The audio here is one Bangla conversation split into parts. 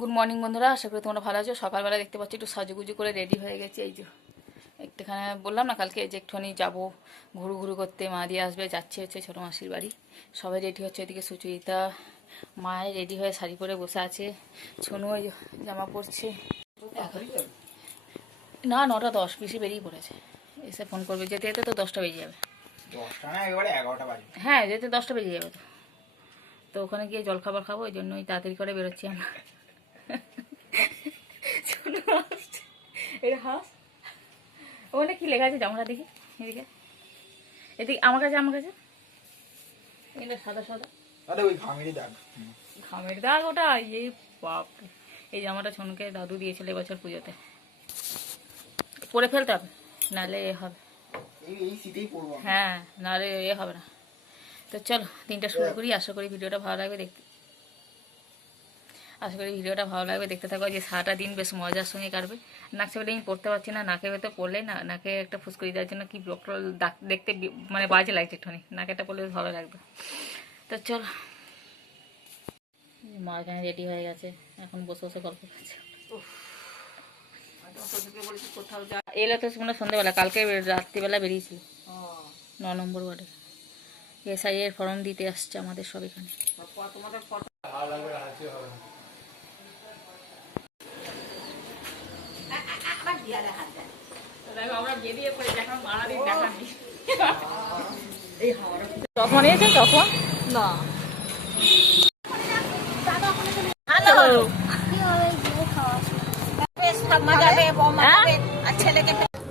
গুড মর্নিং বন্ধুরা, আশা করি তোমরা ভালো আছো। সকালবেলা দেখতে পাচ্ছি একটু সাজুগুজু করে রেডি হয়ে গেছি। এই যে একটুখানে বললাম না কালকে যে একটুখানি যাবো ঘুরু ঘুরু করতে, মা দিয়ে আসবে, যাচ্ছে হচ্ছে ছোটো মাসির বাড়ি। সবাই রেডি হচ্ছে, এদিকে সুচরিতা মায়ের রেডি হয়ে শাড়ি পরে বসে আছে, ছনু ওই জামা পরছে। না 9:10 বেশি বেরিয়ে পড়েছে, এসে ফোন করবে। যেতে যেতে তো 10টা বেজে যাবে। 10টা না, একেবারে 11টা বাজে। হ্যাঁ, যেতে 10টা বেজে যাবে। তো ওখানে গিয়ে জলখাবার খাবো, ওই জন্যই তাড়াতাড়ি করে বেরোচ্ছি আমরা। এটা হাউস ওখানে কি লেখা আছে জামাটা দেখি, এদিকে এদিকে আমার কাছে এটা সাদা সাদা। আরে ওই ঘামেরই দাগ। ঘামের দাগ ওটা? এই বাপ, এই জামাটা ছনকে দাদু দিয়েছিল এবছর পুজোতে। পরে ফেলতে হবে, নাহলে এ হবে। এই শীতেই পরবো। হ্যাঁ, নাহলে এ হবে না। তো চলো দিনটা শুরু করি। আশা করি ভিডিওটা ভালো লাগবে দেখতে থাকো। যে সারাটা দিন বেশ মজার সঙ্গে কাটবে। নাক চেপে আমি পড়তে পারছি না, নাকে ভেতর পড়লে না নাকে একটা ফুসকুড়ি দেওয়ার জন্য কি ব্লক দেখতে মানে বাজে লাগছে একটুখানি, নাকেটা পড়লে ভালো লাগবে। তো চলো, মা এখানে রেডি হয়ে গেছে, এখন বসে বসে গল্প করছে। এলে তো মানে সন্ধ্যেবেলা, কালকে রাত্রিবেলা বেরিয়েছিল 9 নম্বর ওয়ার্ডে। এসআই এর ফর্ম দিতে আসছে আমাদের সব এখানে। চশমা নিয়েছেন? চশমা না।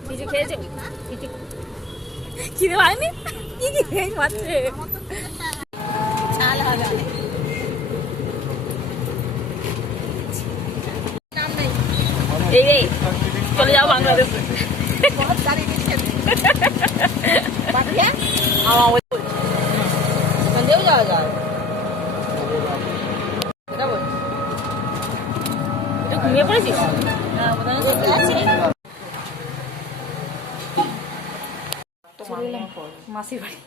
কিছু খেয়েছে? কিছু খিদে পায়নি? কি কি খেয়ে পাচ্ছে? এই চলে যাও বাংলাদেশ। ঘুমিয়ে পড়েছিস? মাসির বাড়ি।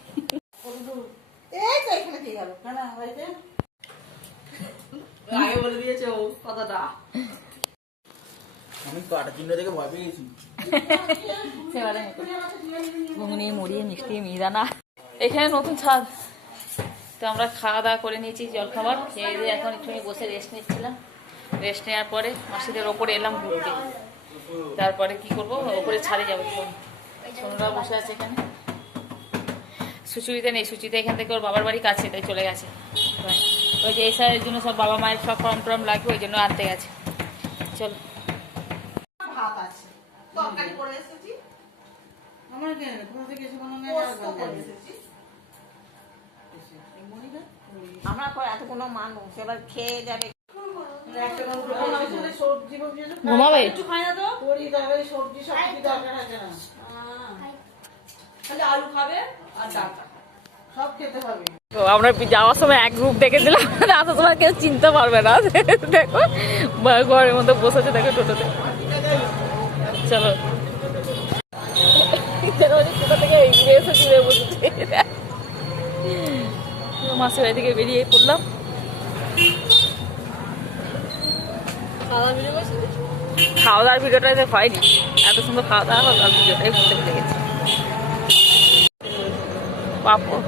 আমি কাটা চিহ্ন দেখে ভয় পেয়ে গেছি। ঘুগনি, মুড়ি, মিষ্টি, মিহিদানা। এখানে নতুন ছাদ। তো আমরা খাওয়া দাওয়া করে নিয়েছি, জলখাবার খেয়ে দিয়ে এখন একটুখানি বসে রেস্ট নিচ্ছিলাম। রেস্ট নেওয়ার পরে মাসিদের ওপরে এলাম ঘুরতে। তারপরে কি করবো, ওপরে ছাড়ে যাবো। সোনুরা বসে আছে এখানে, সুচরিতা নেই। সুচরিতা এখান থেকে ওর বাবার বাড়ি কাছে, তাই চলে গেছে। ওই যে এসআইয়ের জন্য সব বাবা মায়ের সব ফর্ম টর্ম লাগবে, ওই জন্য আনতে গেছে। চলো, ঘুমাবে একটু। আমরা যাওয়ার সময় এক গ্রুপ দেখেছিলাম, আসার সময় কেউ চিনতে পারবে না। দেখো ঘরের মধ্যে বসেছে, দেখো টোটোতে। চলো, কোথা থেকে এসেছি মাসির বাড়ি থেকে বেরিয়ে পড়লাম। খাওয়া দাওয়ার ভিডিওটা হয়নি, এত সুন্দর খাওয়া দাওয়া হল, আর ভিডিওটাই করতে পেরে গেছি। পাপড়